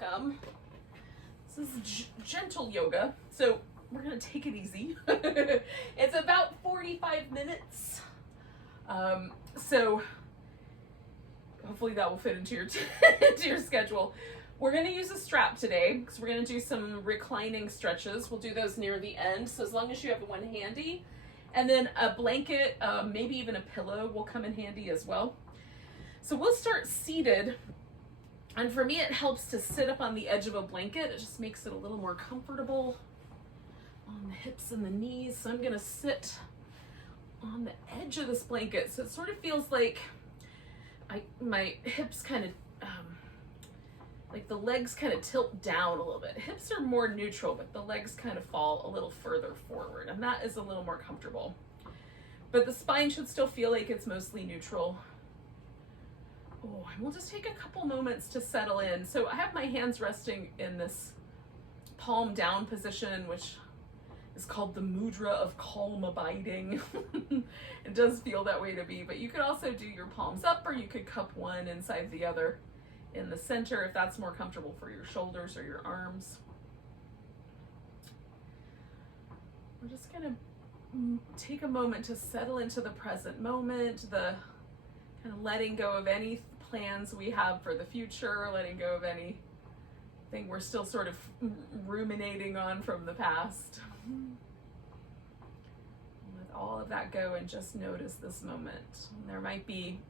welcome. This is gentle yoga, so we're gonna take it easy. It's about 45 minutes. So hopefully that will fit into your into your schedule. We're gonna use a strap today because we're gonna do some reclining stretches. We'll do those near the end, so as long as you have one handy. And then a blanket, maybe even a pillow will come in handy as well. So we'll start seated. And for me, it helps to sit up on the edge of a blanket. It just makes it a little more comfortable on the hips and the knees. So I'm gonna sit on the edge of this blanket. So it sort of feels like my hips kind of, like the legs kind of tilt down a little bit. Hips are more neutral, but the legs kind of fall a little further forward, and that is a little more comfortable. But the spine should still feel like it's mostly neutral. Oh, and we'll just take a couple moments to settle in. So I have my hands resting in this palm down position, which is called the mudra of calm abiding. It does feel that way to be, but you could also do your palms up, or you could cup one inside the other in the center if that's more comfortable for your shoulders or your arms. We're just gonna take a moment to settle into the present moment, the kind of letting go of any plans we have for the future, letting go of anything we're still sort of ruminating on from the past. Let all of that go and just notice this moment. There might be,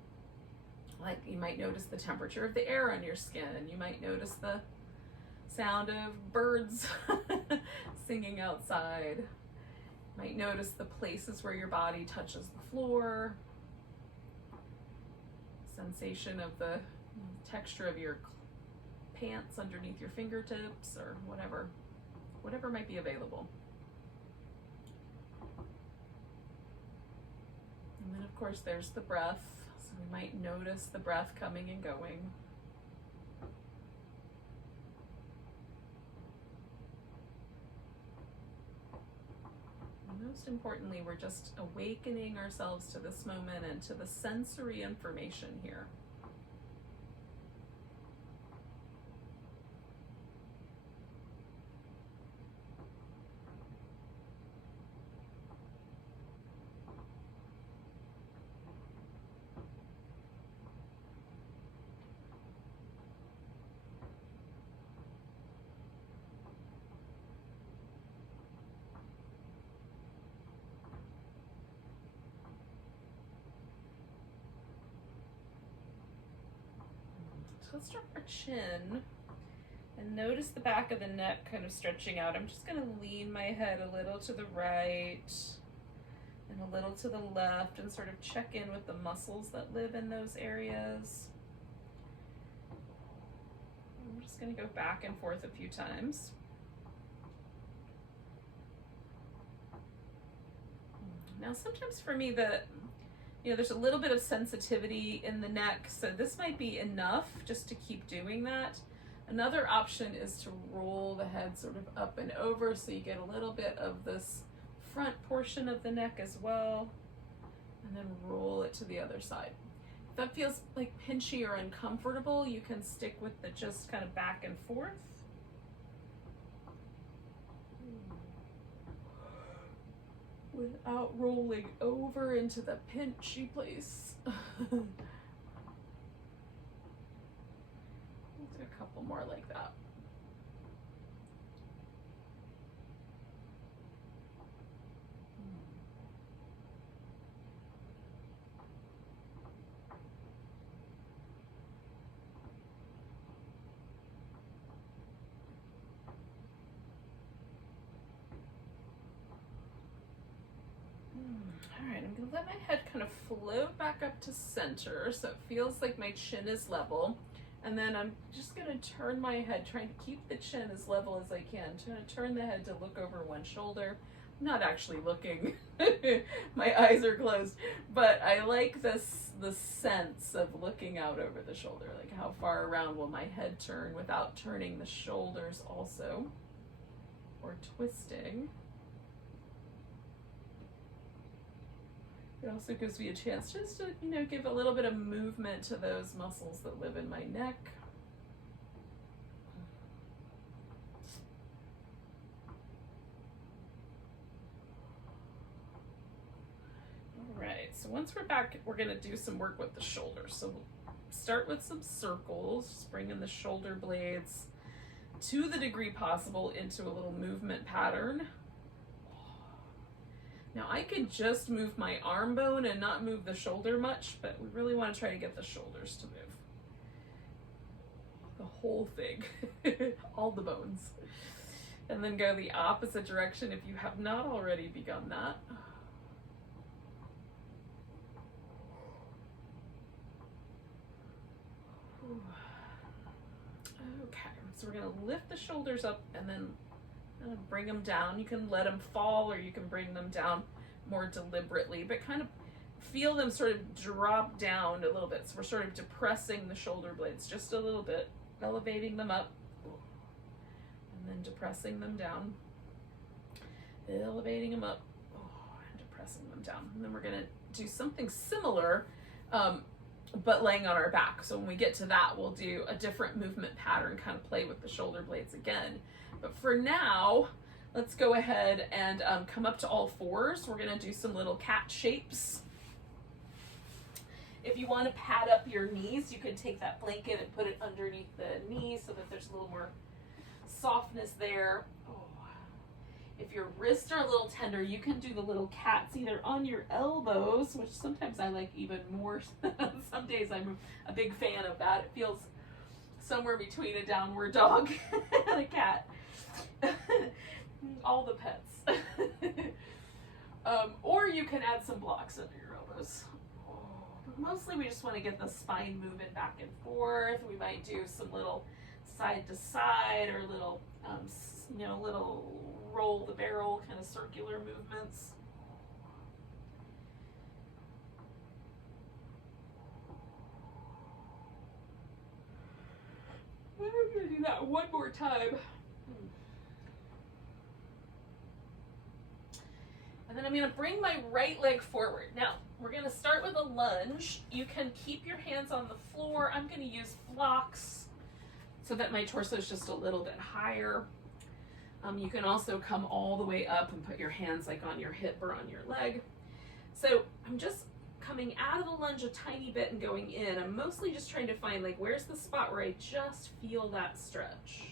like, you might notice the temperature of the air on your skin. You might notice the sound of birds singing outside. You might notice the places where your body touches the floor. Sensation of the texture of your pants underneath your fingertips, or whatever might be available. And then of course there's the breath. So we might notice the breath coming and going. And most importantly, we're just awakening ourselves to this moment and to the sensory information here. Let's start our chin and notice the back of the neck kind of stretching out. I'm just going to lean my head a little to the right and a little to the left and sort of check in with the muscles that live in those areas. I'm just going to go back and forth a few times. Now sometimes for me there's a little bit of sensitivity in the neck, so this might be enough just to keep doing that. Another option is to roll the head sort of up and over so you get a little bit of this front portion of the neck as well, and then roll it to the other side. If that feels like pinchy or uncomfortable, you can stick with the just kind of back and forth. Without rolling over into the pinchy place. We'll do a couple more like that. All right, I'm gonna let my head kind of float back up to center so it feels like my chin is level. And then I'm just gonna turn my head, trying to keep the chin as level as I can. I'm gonna turn the head to look over one shoulder. I'm not actually looking, my eyes are closed, but I like the sense of looking out over the shoulder, like how far around will my head turn without turning the shoulders also, or twisting. It also gives me a chance just to, give a little bit of movement to those muscles that live in my neck. so once we're back, we're gonna do some work with the shoulders. So we'll start with some circles, just bringing the shoulder blades to the degree possible into a little movement pattern. Now I could just move my arm bone and not move the shoulder much, but we really want to try to get the shoulders to move. The whole thing, all the bones. And then go the opposite direction if you have not already begun that. Okay, so we're gonna lift the shoulders up and then bring them down. You can let them fall or you can bring them down more deliberately, but kind of feel them sort of drop down a little bit. So we're sort of depressing the shoulder blades just a little bit, elevating them up, and then depressing them down, elevating them up, and depressing them down. And then we're gonna do something similar, but laying on our back. So when we get to that, we'll do a different movement pattern, kind of play with the shoulder blades again. But for now, let's go ahead and come up to all fours. We're gonna do some little cat shapes. If you want to pad up your knees, you can take that blanket and put it underneath the knees so that there's a little more softness there. If your wrists are a little tender, you can do the little cats either on your elbows, which sometimes I like even more. Some days I'm a big fan of that. It feels somewhere between a downward dog and a cat. All the pets. Or you can add some blocks under your elbows. Mostly we just want to get the spine moving back and forth. We might do some little side to side or little, little roll the barrel kind of circular movements. I'm going to do that one more time. And then I'm going to bring my right leg forward. Now, we're going to start with a lunge. You can keep your hands on the floor. I'm going to use blocks so that my torso is just a little bit higher. You can also come all the way up and put your hands like on your hip or on your leg. So I'm just coming out of the lunge a tiny bit and going in. I'm mostly just trying to find like where's the spot where I just feel that stretch.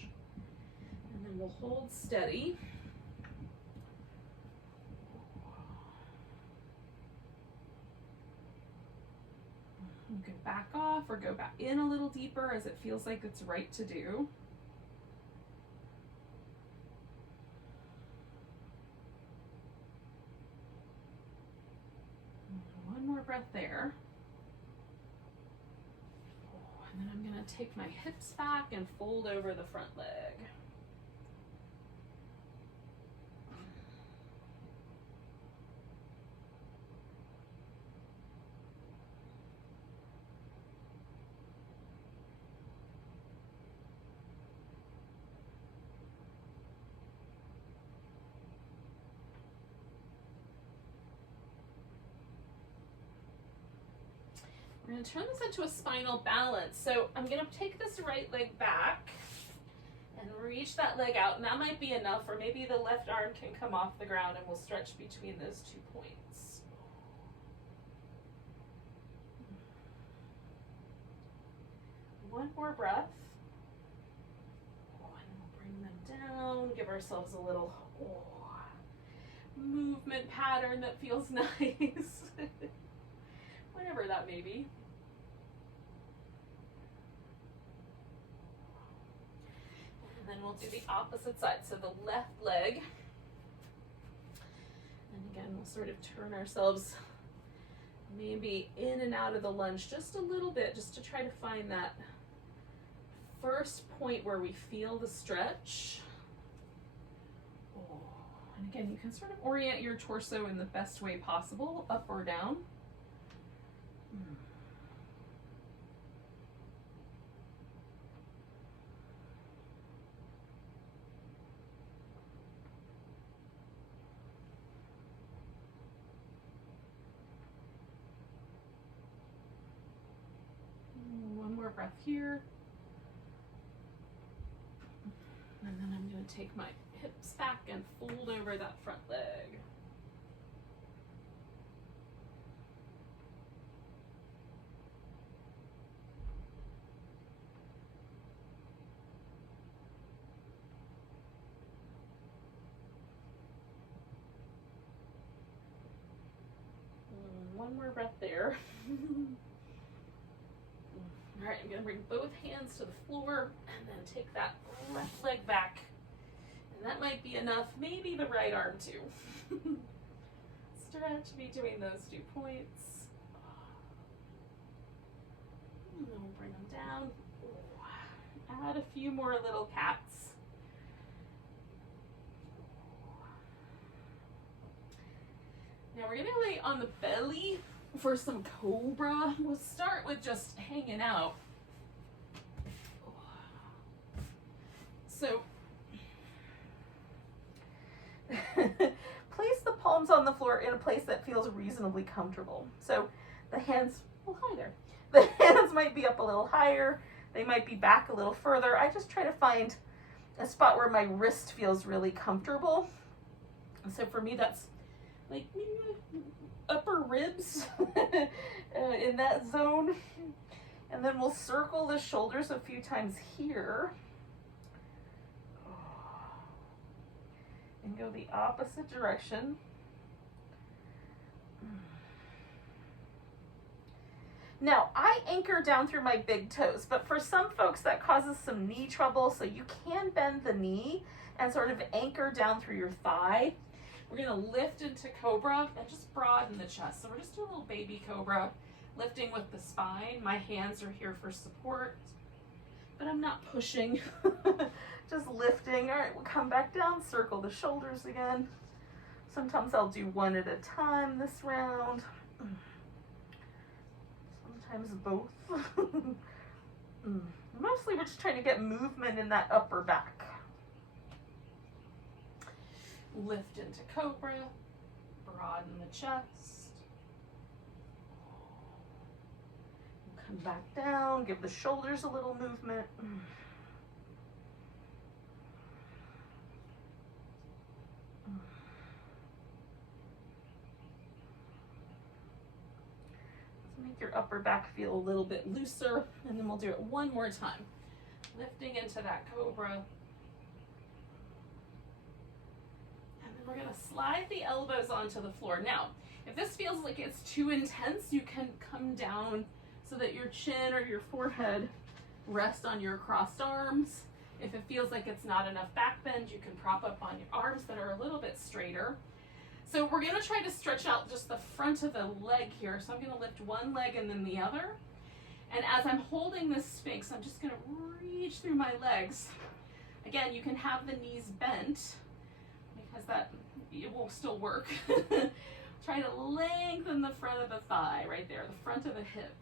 And then we'll hold steady. You can back off or go back in a little deeper as it feels like it's right to do. One more breath there. And then I'm going to take my hips back and fold over the front leg. We're going to turn this into a spinal balance. So I'm going to take this right leg back and reach that leg out. And that might be enough, or maybe the left arm can come off the ground and we'll stretch between those 2 points. One more breath. And we'll bring them down, give ourselves a little movement pattern that feels nice. Whatever that may be. And then we'll do the opposite side. So the left leg. And again, we'll sort of turn ourselves maybe in and out of the lunge just a little bit, just to try to find that first point where we feel the stretch. And again, you can sort of orient your torso in the best way possible, up or down. One more breath here. And then I'm going to take my hips back and fold over that front leg. one more breath there. All right, I'm gonna bring both hands to the floor and then take that left leg back. And that might be enough, maybe the right arm too. Stretch between those 2 points. And then we'll bring them down. Add a few more little cats. Now we're gonna lay on the belly for some Cobra. We'll start with just hanging out. So, place the palms on the floor in a place that feels reasonably comfortable. So the hands, oh hi there. The hands might be up a little higher. They might be back a little further. I just try to find a spot where my wrist feels really comfortable. And so for me, that's like upper ribs in that zone. And then we'll circle the shoulders a few times here. And go the opposite direction. Now, I anchor down through my big toes, but for some folks that causes some knee trouble, so you can bend the knee and sort of anchor down through your thigh. We're gonna lift into Cobra and just broaden the chest. So we're just doing a little baby Cobra, lifting with the spine. My hands are here for support, but I'm not pushing, just lifting. All right, we'll come back down, circle the shoulders again. Sometimes I'll do one at a time this round. Sometimes both. Mostly we're just trying to get movement in that upper back. Lift into Cobra, broaden the chest. Come back down, give the shoulders a little movement. Make your upper back feel a little bit looser, and then we'll do it one more time. Lifting into that Cobra. And then we're gonna slide the elbows onto the floor. Now, if this feels like it's too intense, you can come down so that your chin or your forehead rest on your crossed arms. If it feels like it's not enough back bend, you can prop up on your arms that are a little bit straighter. So we're gonna try to stretch out just the front of the leg here. So I'm gonna lift one leg and then the other. And as I'm holding this Sphinx, I'm just gonna reach through my legs. Again, you can have the knees bent because it will still work. Try to lengthen the front of the thigh right there, the front of the hip.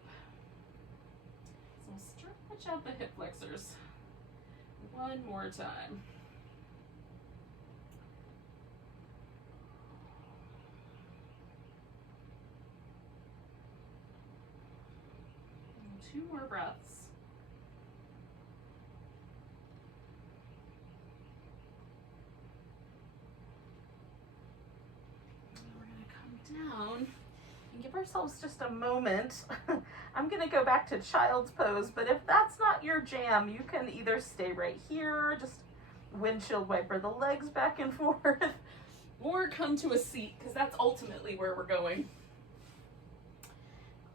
So stretch out the hip flexors. One more time. And 2 more breaths. And we're going to come down and give ourselves just a moment. I'm gonna go back to child's pose, but if that's not your jam, you can either stay right here, just windshield wiper the legs back and forth, or come to a seat, because that's ultimately where we're going.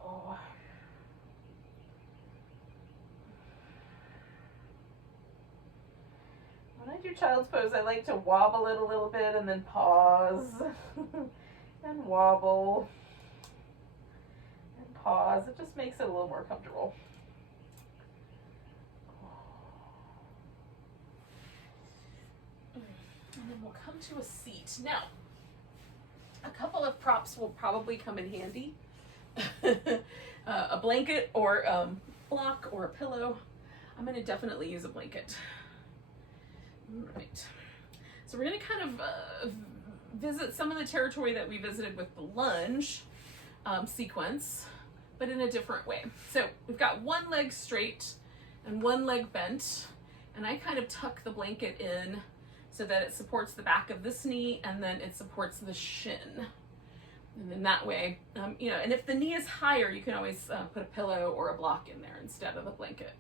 Oh. When I do child's pose, I like to wobble it a little bit and then pause and wobble. Pause. It just makes it a little more comfortable. And then we'll come to a seat. Now, a couple of props will probably come in handy. A blanket or block or a pillow. I'm going to definitely use a blanket. All right. So we're going to kind of visit some of the territory that we visited with the lunge sequence, but in a different way. So we've got one leg straight and one leg bent, and I kind of tuck the blanket in so that it supports the back of this knee and then it supports the shin. And then that way, and if the knee is higher, you can always put a pillow or a block in there instead of a blanket.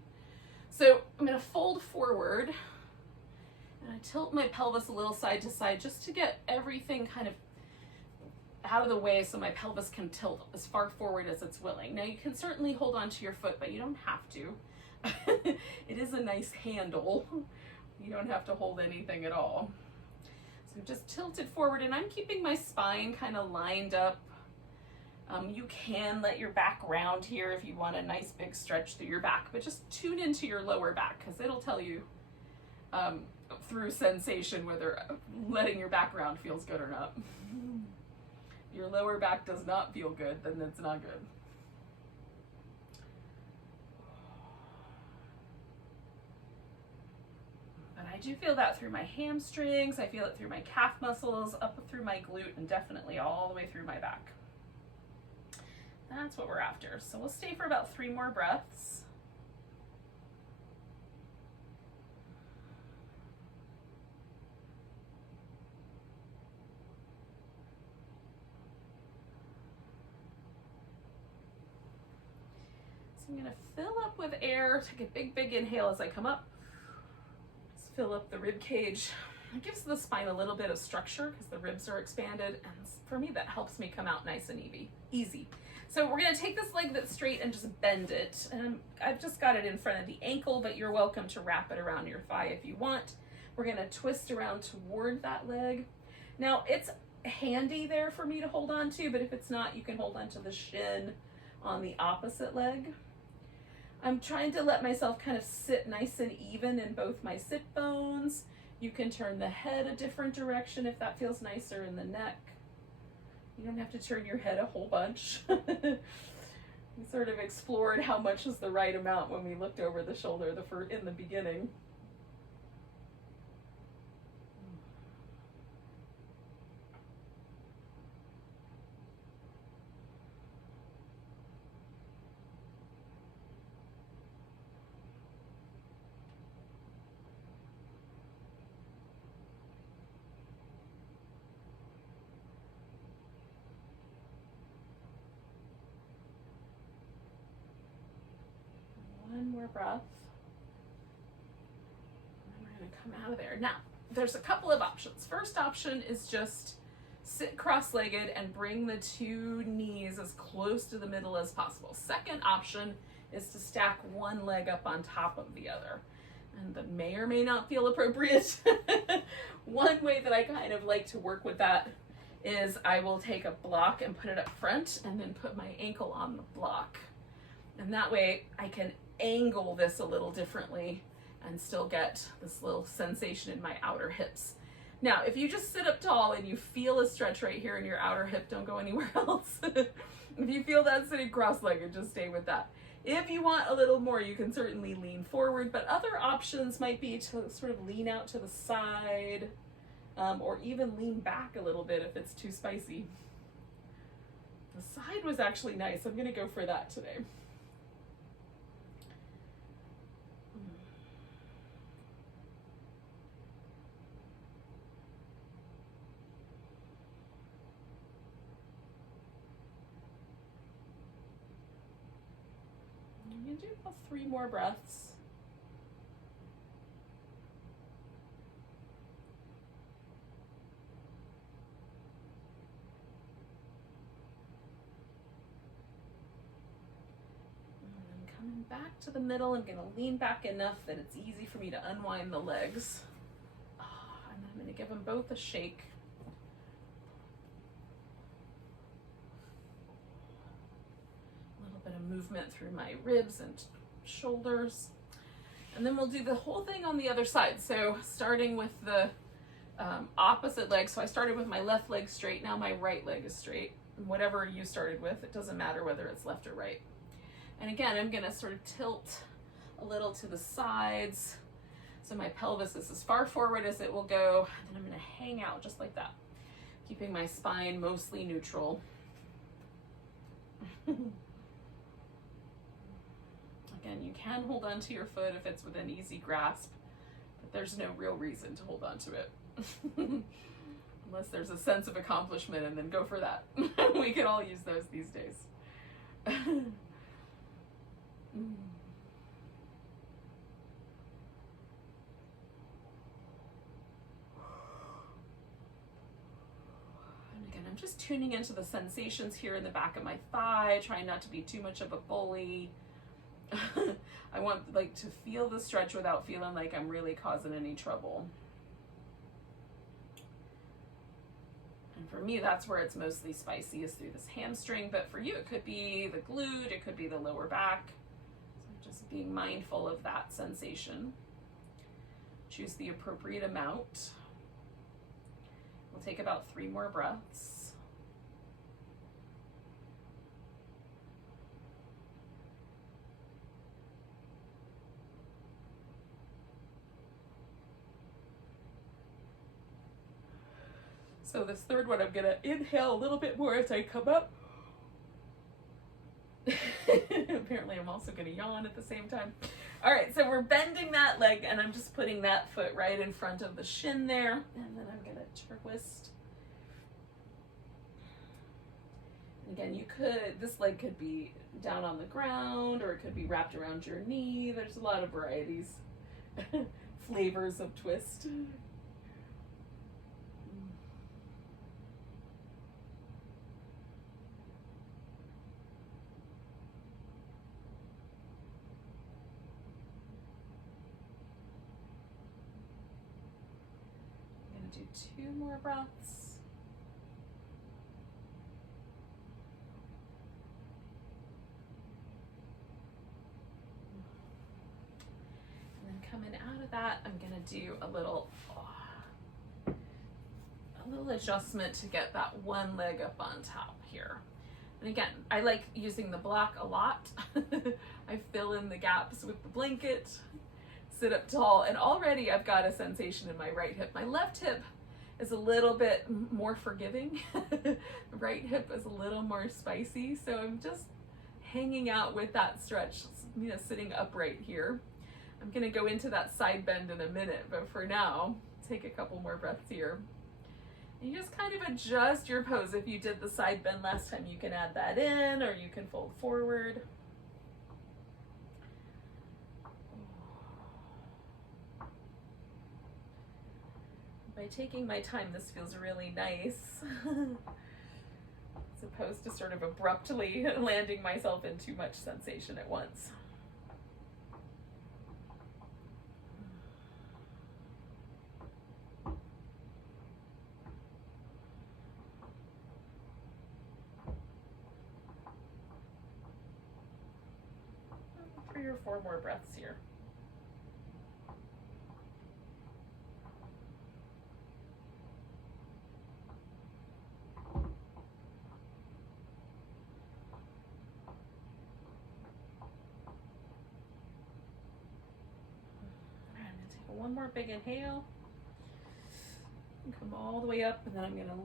So I'm gonna fold forward and I tilt my pelvis a little side to side just to get everything kind of out of the way so my pelvis can tilt as far forward as it's willing. Now you can certainly hold onto your foot, but you don't have to. It is a nice handle. You don't have to hold anything at all. So just tilt it forward, and I'm keeping my spine kind of lined up. You can let your back round here if you want a nice big stretch through your back, but just tune into your lower back because it'll tell you through sensation whether letting your back round feels good or not. If your lower back does not feel good, then it's not good. But I do feel that through my hamstrings, I feel it through my calf muscles, up through my glute, and definitely all the way through my back. That's what we're after. So we'll stay for about 3 more breaths. So I'm going to fill up with air, take a big, big inhale as I come up. Just fill up the rib cage. It gives the spine a little bit of structure because the ribs are expanded, and for me that helps me come out nice and easy. So we're going to take this leg that's straight and just bend it. And I've just got it in front of the ankle, but you're welcome to wrap it around your thigh if you want. We're going to twist around toward that leg. Now it's handy there for me to hold on to, but if it's not, you can hold on to the shin on the opposite leg. I'm trying to let myself kind of sit nice and even in both my sit bones. You can turn the head a different direction if that feels nicer in the neck. You don't have to turn your head a whole bunch. We sort of explored how much is the right amount when we looked over the shoulder in the beginning. One more breath. And then we're going to come out of there. Now, there's a couple of options. First option is just sit cross-legged and bring the 2 knees as close to the middle as possible. Second option is to stack one leg up on top of the other. And that may or may not feel appropriate. One way that I kind of like to work with that is I will take a block and put it up front and then put my ankle on the block. And that way I can angle this a little differently and still get this little sensation in my outer hips. Now, if you just sit up tall and you feel a stretch right here in your outer hip, don't go anywhere else. If you feel that sitting cross-legged, just stay with that. If you want a little more, you can certainly lean forward, but other options might be to sort of lean out to the side, or even lean back a little bit if it's too spicy. The side was actually nice. I'm going to go for that today. I'm going to do about 3 more breaths. And I'm coming back to the middle. I'm going to lean back enough that it's easy for me to unwind the legs. And then I'm going to give them both a shake. Bit of movement through my ribs and shoulders, and then we'll do the whole thing on the other side. So starting with the opposite leg. So I started with my left leg straight. Now my right leg is straight. Whatever you started with, it doesn't matter whether it's left or right. And again, I'm going to sort of tilt a little to the sides so my pelvis is as far forward as it will go, and then I'm going to hang out just like that, keeping my spine mostly neutral. Again, you can hold onto your foot if it's within easy grasp, but there's no real reason to hold onto it. Unless there's a sense of accomplishment, and then go for that. We can all use those these days. And again, I'm I'm just tuning into the sensations here in the back of my thigh, trying not to be too much of a bully. I want like to feel the stretch without feeling like I'm really causing any trouble. And for me, that's where it's mostly spicy, is through this hamstring, but for you, it could be the glute, it could be the lower back. So just being mindful of that sensation. Choose the appropriate amount. We'll take about 3 more breaths. So this third one, I'm gonna inhale a little bit more as I come up. Apparently I'm also gonna yawn at the same time. All right, so we're bending that leg and I'm just putting that foot right in front of the shin there. And then I'm gonna twist. And again, this leg could be down on the ground or it could be wrapped around your knee. There's a lot of varieties, flavors of twist. Do 2 more breaths. And then coming out of that, I'm gonna do a little adjustment to get that one leg up on top here. And again, I like using the block a lot. I fill in the gaps with the blanket, sit up tall, and already I've got a sensation in my right hip. My left hip is a little bit more forgiving. The right hip is a little more spicy. So I'm just hanging out with that stretch, you know, sitting upright here. I'm gonna go into that side bend in a minute, but for now, take a couple more breaths here. And you just kind of adjust your pose. If you did the side bend last time, you can add that in, or you can fold forward. By taking my time, this feels really nice, as opposed to sort of abruptly landing myself in too much sensation at once. Three or 4 more breaths here. One more big inhale. Come all the way up, and then I'm gonna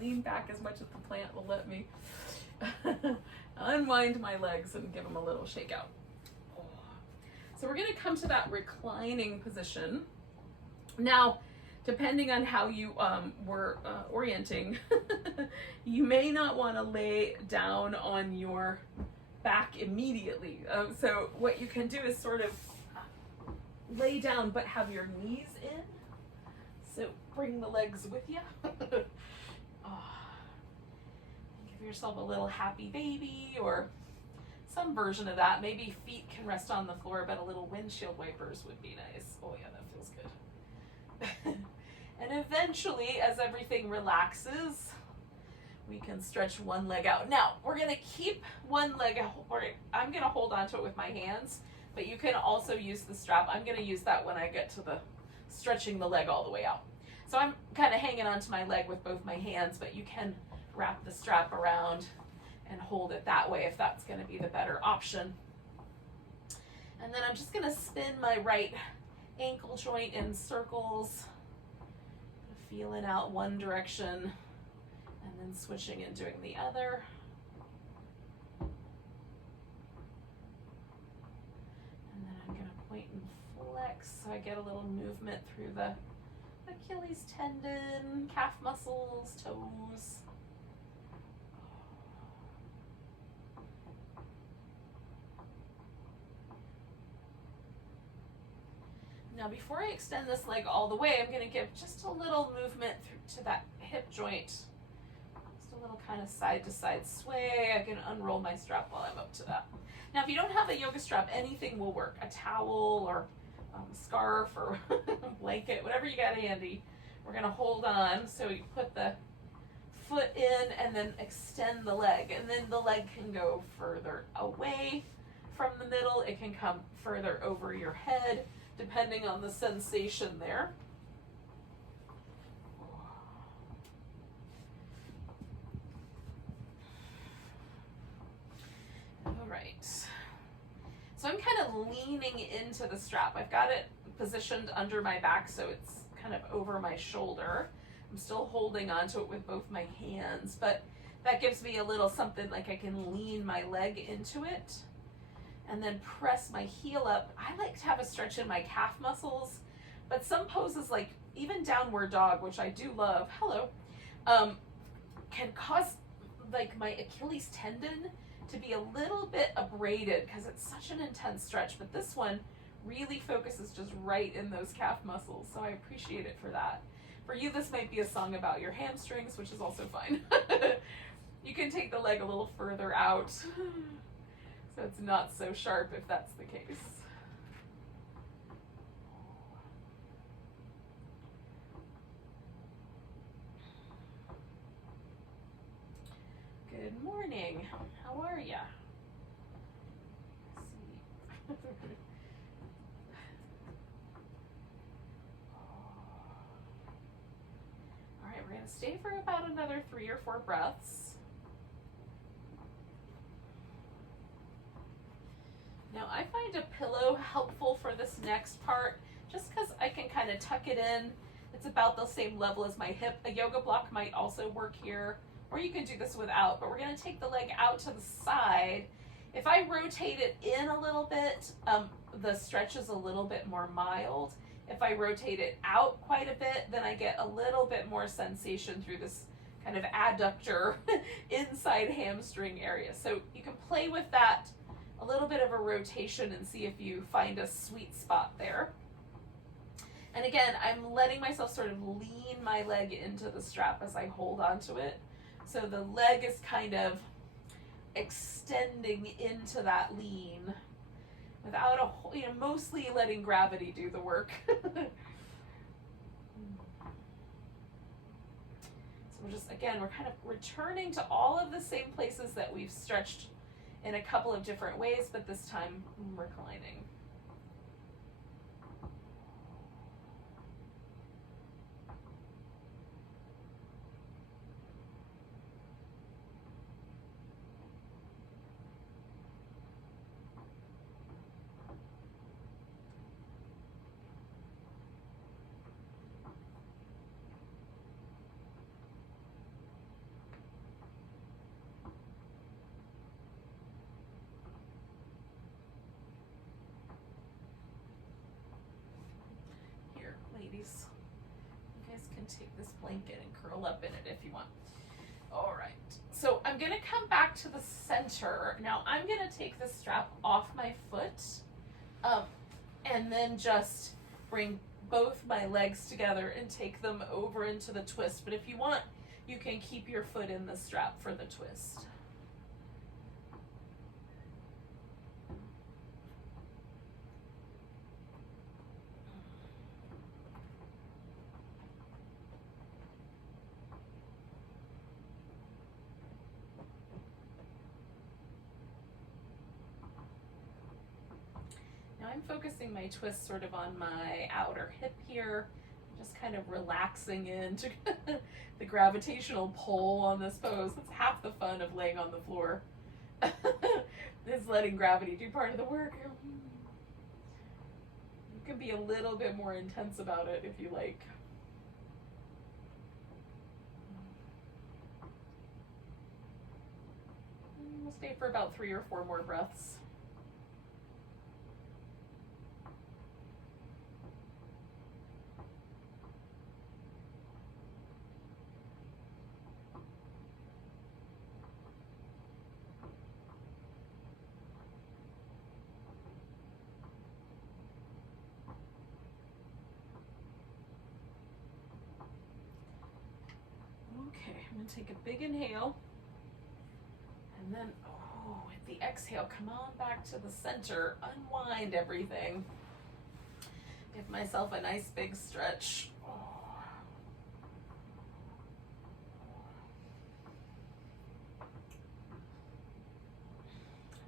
lean back as much as the plant will let me. Unwind my legs and give them a little shake out. So we're gonna come to that reclining position. Now, depending on how you were orienting, you may not wanna lay down on your back immediately. So what you can do is sort of lay down but have your knees in. So bring the legs with you. Give yourself a little happy baby or some version of that. Maybe feet can rest on the floor, but a little windshield wipers would be nice. Oh yeah, that feels good. And eventually, as everything relaxes, we can stretch one leg out. Now, we're gonna keep one leg, or I'm gonna hold onto it with my hands, but you can also use the strap. I'm gonna use that when I get to the stretching the leg all the way out. So I'm kind of hanging onto my leg with both my hands, but you can wrap the strap around and hold it that way if that's gonna be the better option. And then I'm just gonna spin my right ankle joint in circles, feeling out one direction and then switching and doing the other. Point and flex, so I get a little movement through the Achilles tendon, calf muscles, toes. Now before I extend this leg all the way, I'm going to give just a little movement through to that hip joint little kind of side to side sway. I can unroll my strap while I'm up to that. Now, if you don't have a yoga strap, anything will work. A towel or scarf or blanket, whatever you got handy. We're going to hold on. So you put the foot in and then extend the leg. And then the leg can go further away from the middle. It can come further over your head, depending on the sensation there. All right. So I'm kind of leaning into the strap. I've got it positioned under my back so it's kind of over my shoulder. I'm still holding onto it with both my hands, but that gives me a little something like I can lean my leg into it and then press my heel up. I like to have a stretch in my calf muscles, but some poses like even downward dog, which I do love, can cause like my Achilles tendon to be a little bit abraded because it's such an intense stretch, but this one really focuses just right in those calf muscles, so I appreciate it for that. For you, this might be a song about your hamstrings, which is also fine. You can take the leg a little further out so it's not so sharp if that's the case. Good morning. How are ya? Let's see. All right, we're going to stay for about another 3 or 4 breaths. Now, I find a pillow helpful for this next part just because I can kind of tuck it in. It's about the same level as my hip. A yoga block might also work here, or you can do this without, but we're going to take the leg out to the side. If I rotate it in a little bit, the stretch is a little bit more mild. If I rotate it out quite a bit, then I get a little bit more sensation through this kind of adductor inside hamstring area. So you can play with that, a little bit of a rotation, and see if you find a sweet spot there. And again, I'm letting myself sort of lean my leg into the strap as I hold onto it. So the leg is kind of extending into that lean without mostly letting gravity do the work. So we're kind of returning to all of the same places that we've stretched in a couple of different ways, but this time reclining. Ladies, you guys can take this blanket and curl up in it if you want. All right, so I'm gonna come back to the center. Now I'm gonna take the strap off my foot and then just bring both my legs together and take them over into the twist. But if you want, you can keep your foot in the strap for the twist. I'm focusing my twist sort of on my outer hip here, just kind of relaxing into the gravitational pull on this pose. That's half the fun of laying on the floor, is letting gravity do part of the work. You can be a little bit more intense about it if you like. We'll stay for about 3 or 4 more breaths. I'm gonna take a big inhale. And then, oh, with the exhale, come on back to the center. Unwind everything. Give myself a nice big stretch. Oh.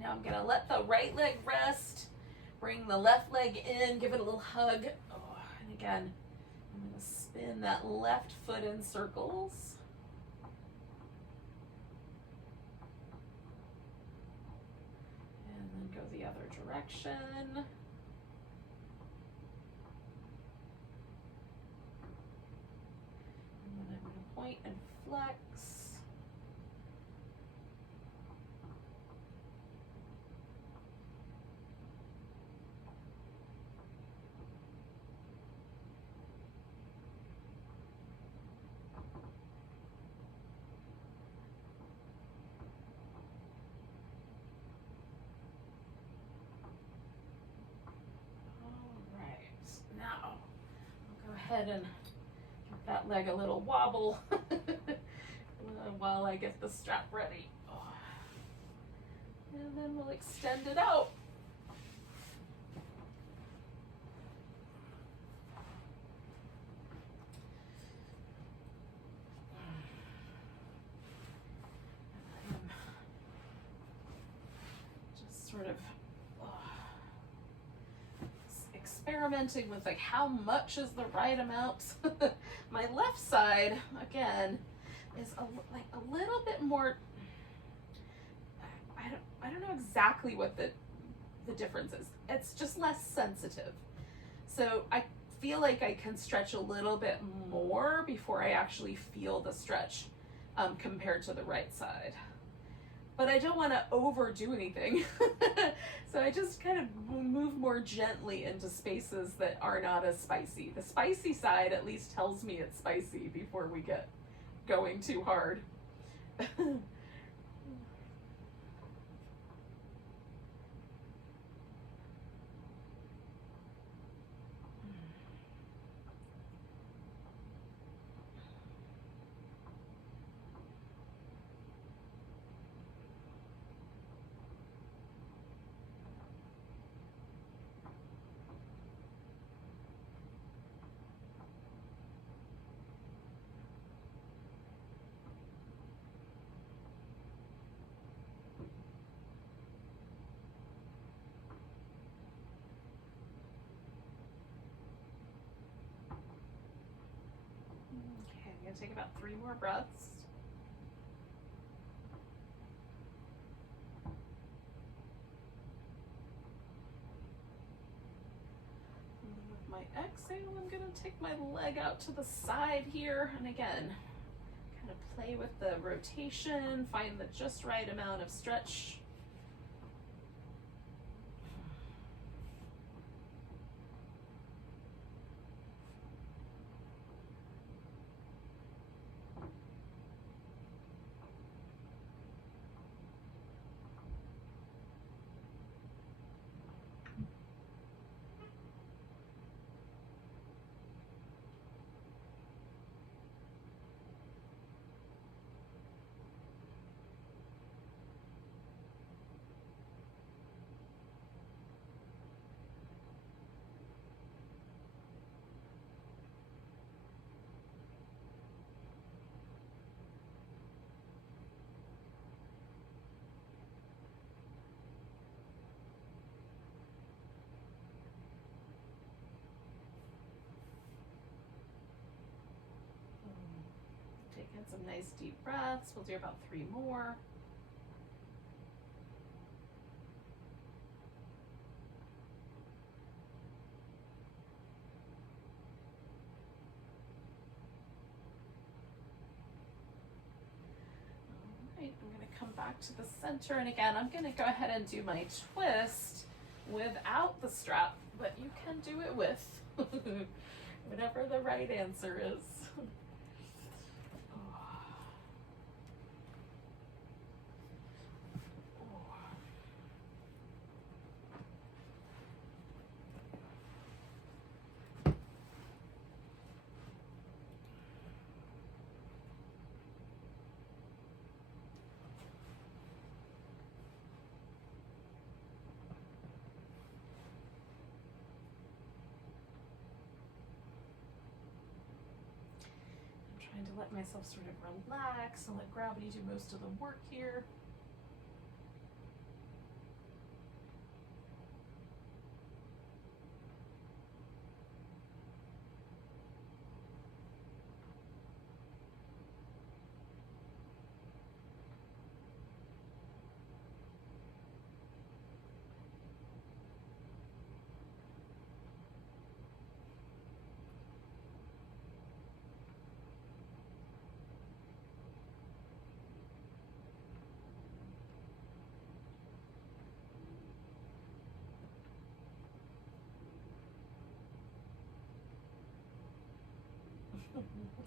Now I'm gonna let the right leg rest. Bring the left leg in, give it a little hug. Oh, and again, I'm gonna spin that left foot in circles. And then go the other direction. And then I'm gonna point and flex. Ahead and give that leg a little wobble while I get the strap ready. And then we'll extend it out. Just sort of experimenting with like how much is the right amount. My left side again is a little bit more. I don't know exactly what the difference is. It's just less sensitive. So I feel like I can stretch a little bit more before I actually feel the stretch compared to the right side. But I don't want to overdo anything. So I just kind of move more gently into spaces that are not as spicy. The spicy side at least tells me it's spicy before we get going too hard. I'm gonna take about 3 more breaths. And then with my exhale, I'm gonna take my leg out to the side here. And again, kind of play with the rotation, find the just right amount of stretch. Taking some nice deep breaths. We'll do about 3 more. All right, I'm going to come back to the center. And again, I'm going to go ahead and do my twist without the strap, but you can do it with whatever the right answer is. trying to let myself sort of relax and let gravity do most of the work here.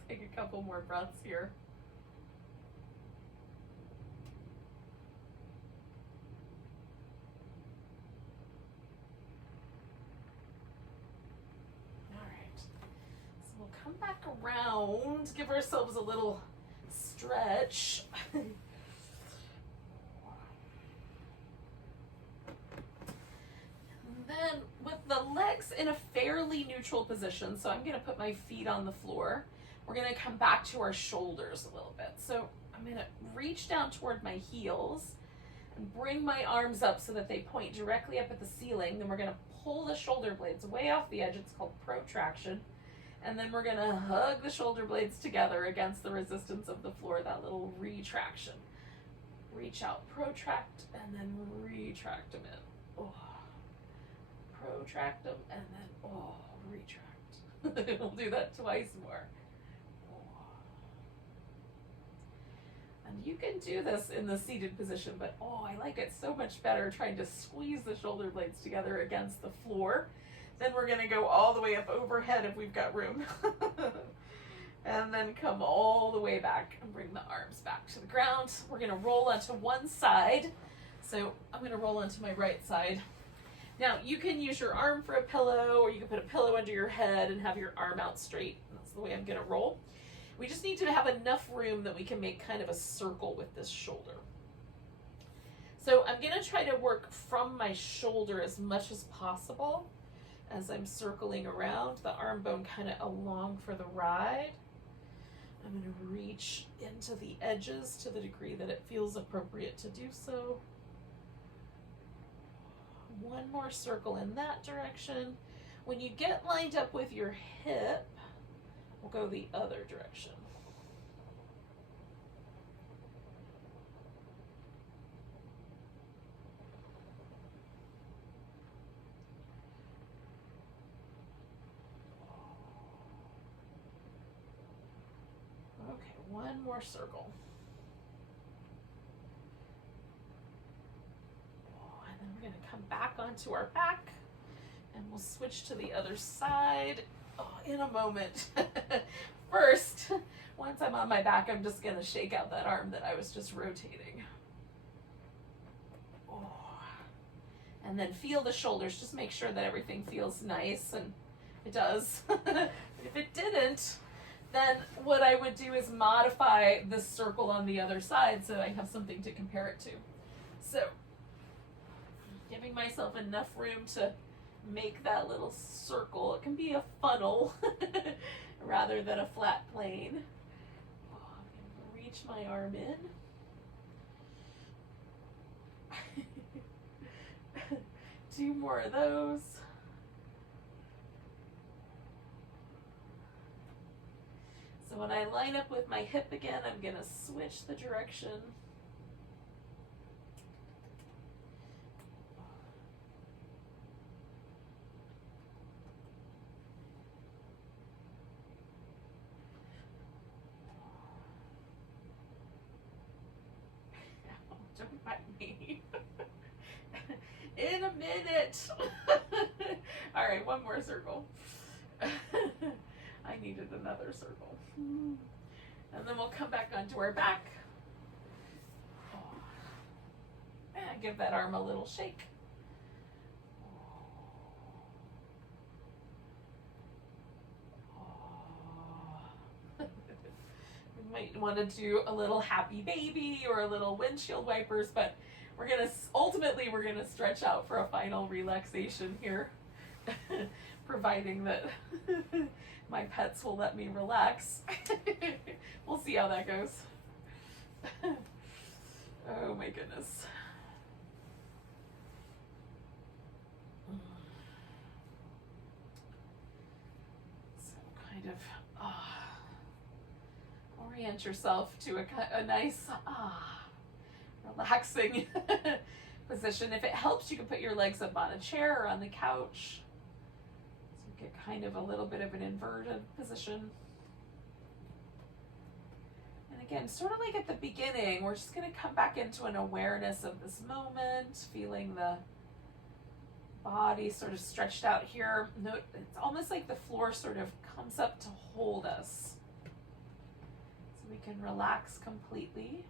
Take a couple more breaths here. All right, so we'll come back around, give ourselves a little stretch. Then with the legs in a fairly neutral position, so I'm gonna put my feet on the floor. We're gonna come back to our shoulders a little bit. So I'm gonna reach down toward my heels and bring my arms up so that they point directly up at the ceiling. Then we're gonna pull the shoulder blades way off the edge. It's called protraction. And then we're gonna hug the shoulder blades together against the resistance of the floor, that little retraction. Reach out, protract, and then retract them in. Oh. Protract them, and then, oh, retract. We'll do that twice more. And you can do this in the seated position, but oh, I like it so much better trying to squeeze the shoulder blades together against the floor. Then we're gonna go all the way up overhead if we've got room. And then come all the way back and bring the arms back to the ground. We're gonna roll onto one side. So I'm gonna roll onto my right side. Now you can use your arm for a pillow, or you can put a pillow under your head and have your arm out straight. That's the way I'm gonna roll. We just need to have enough room that we can make kind of a circle with this shoulder. So I'm gonna try to work from my shoulder as much as possible as I'm circling around, the arm bone kind of along for the ride. I'm gonna reach into the edges to the degree that it feels appropriate to do so. One more circle in that direction. When you get lined up with your hip, we'll go the other direction. Okay, one more circle. And then we're going to come back onto our back, and we'll switch to the other side in a moment. First, once I'm on my back, I'm just going to shake out that arm that I was just rotating. And then feel the shoulders. Just make sure that everything feels nice, and it does. If it didn't, then what I would do is modify this circle on the other side so I have something to compare it to. So, giving myself enough room to make that little circle. It can be a funnel rather than a flat plane. I'm going to reach my arm in. Two more of those. So when I line up with my hip again, I'm going to switch the direction. Don't bite me. In a minute. All right, one more circle. I needed another circle. And then we'll come back onto our back. And give that arm a little shake. We might want to do a little happy baby or a little windshield wipers, but we're gonna stretch out for a final relaxation here, providing that my pets will let me relax. We'll see how that goes. Oh my goodness. So kind of orient yourself to a nice relaxing position. If it helps, you can put your legs up on a chair or on the couch. So you get kind of a little bit of an inverted position. And again, sort of like at the beginning, we're just going to come back into an awareness of this moment, feeling the body sort of stretched out here. Note, it's almost like the floor sort of comes up to hold us. So we can relax completely.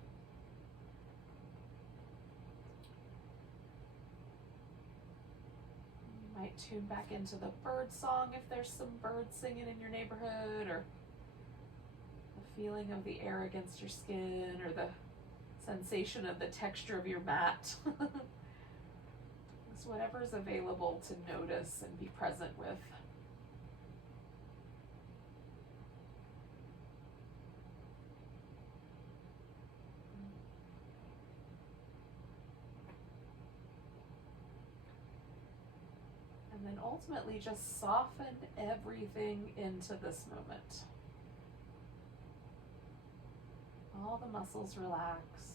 You might tune back into the bird song if there's some birds singing in your neighborhood, or the feeling of the air against your skin, or the sensation of the texture of your mat. It's whatever is available to notice and be present with. And then ultimately just soften everything into this moment. All the muscles relaxed.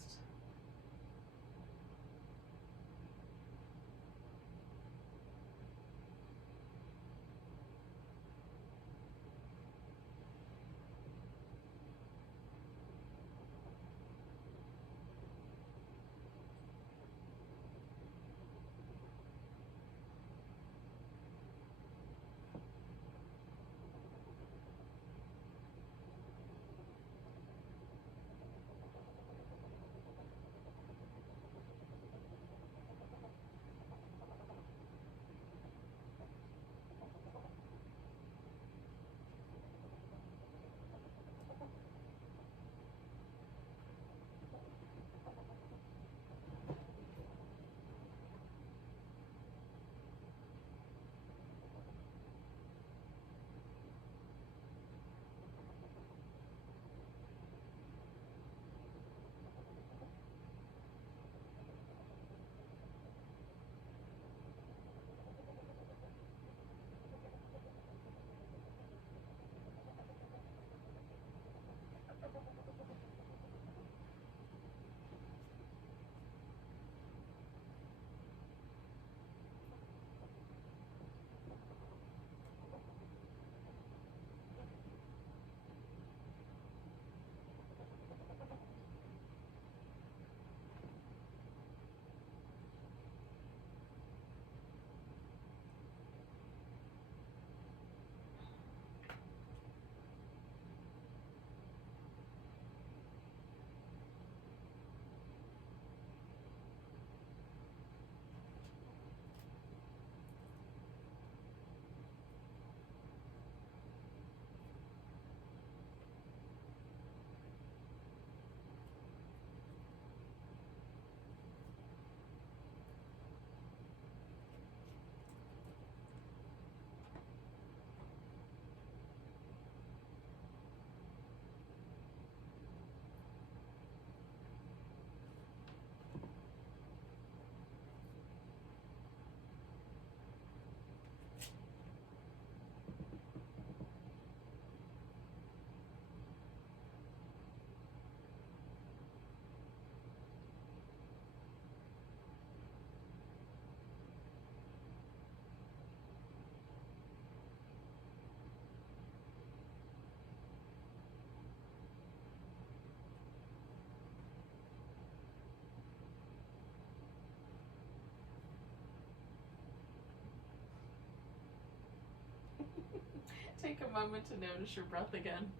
Take a moment to notice your breath again.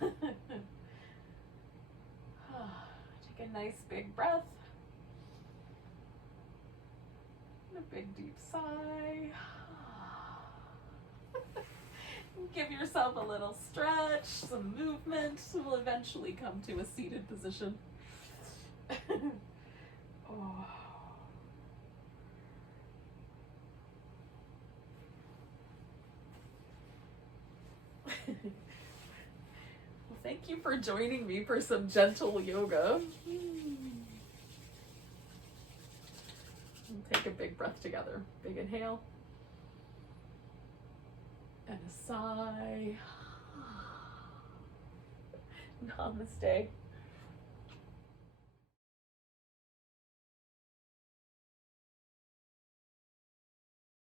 Take a nice big breath. And a big deep sigh. Give yourself a little stretch, some movement. We'll eventually come to a seated position. Oh. Thank you for joining me for some gentle yoga. Take a big breath together. Big inhale. And a sigh. Namaste.